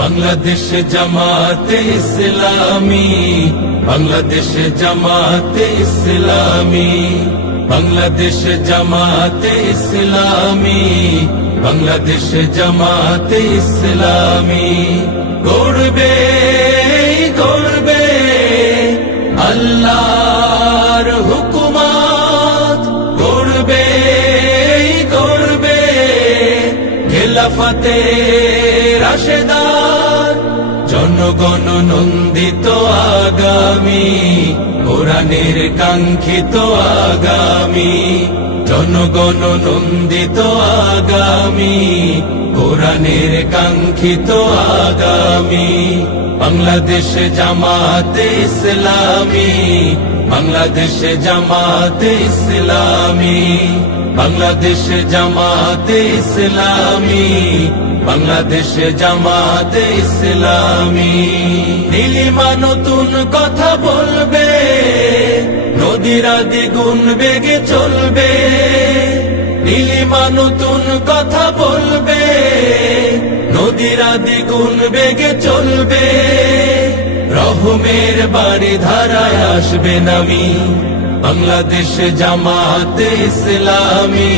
বাংলাদেশ জামাতে ইসলামী, বাংলাদেশ জামাতে ইসলামী, বাংলাদেশ জামাতে ইসলামী, বাংলাদেশ জামাতে ইসলামী। গড়বে গড়বে আল্লাহর হুকুমত, গড়বে গড়বে খেলাফতে রাশেদার। জনগণ নন্দিত আগামী, কোরআনের কাঙ্ক্ষিত আগামী। জনগণ নন্দিত আগামী, কোরআনের কাঙ্ক্ষিত আগামী। বাংলাদেশ জামাতে ইসলামী, বাংলাদেশ জামাতে ইসলামী, বাংলাদেশ জামাতে ইসলামী, বাংলাদেশ জামাতে ইসলামী। নীলিমা নতুন কথা বলবে, নদীরা দ্বিগুণ বেগে চলবে। নীলিমা নতুন কথা বলবে, নদীরা দ্বিগুণ বেগে চলবে। রহমের বাড়ি ধারায় আসবে নামি, বাংলাদেশ জামাতে ইসলামী,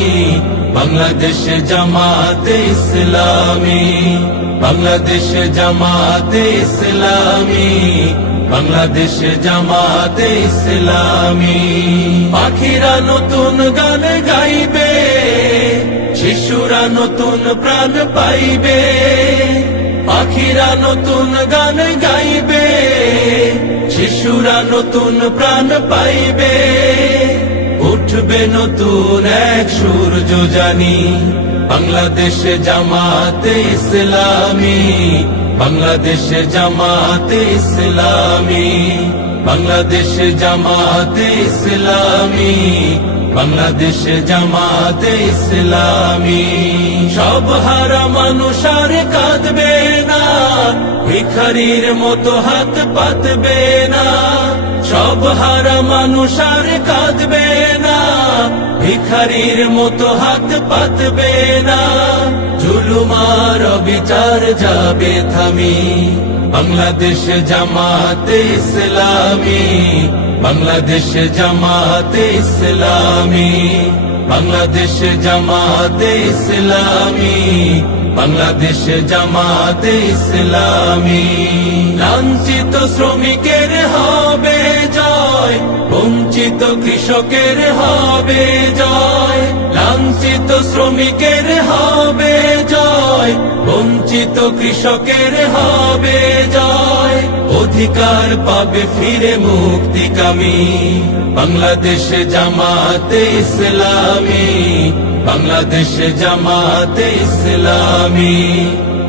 বাংলাদেশ জামাতে ইসলামী, বাংলাদেশ জামাতে ইসলামী, বাংলাদেশ জামাতে ইসলামী। পাখিরা নতুন গান গাইবে, শিশুরা নতুন প্রাণ পাইবে। পাখিরা নতুন গান গাইবে, শিশুরা নতুন প্রাণ পাইবে। উঠবে নতুন এক সূর্য জানি, বাংলাদেশ জামাতে ইসলামী, বাংলাদেশ জামাতে ইসলামী, বাংলাদেশ জামাতে ইসলামী, বাংলাদেশ জামাতে ইসলামী। সব হারা মানুষ আর কাঁদবে না, ভিখারির মতো হাত পাতবে না। সব হারা মানুষ আর কাঁদবে না, ভিখারির মতো হাত পাতবে না। জুলুমার অবিচার যাবে থামি, বাংলাদেশ জামাতে ইসলামী, বাংলাদেশ জামাতে ইসলামী, বাংলাদেশ জামাতে ইসলামী, বাংলাদেশ জামাতে ইসলামী। লাঞ্ছিত শ্রমিকের হবে জয়, বঞ্চিত কৃষকের হবে জয়। লাঞ্ছিত শ্রমিকের হবে জয়, বঞ্চিত কৃষকের হবে জয়। অধিকার পাবে ফিরে মুক্তিকামী, বাংলাদেশ জামাতে ইসলামী, বাংলাদেশ জামাতে ইসলামী,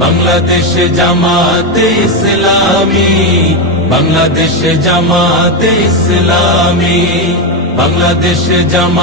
বাংলাদেশ জামাতে ইসলামী, বাংলাদেশ জামাতে ইসলামী, বাংলাদেশ জামা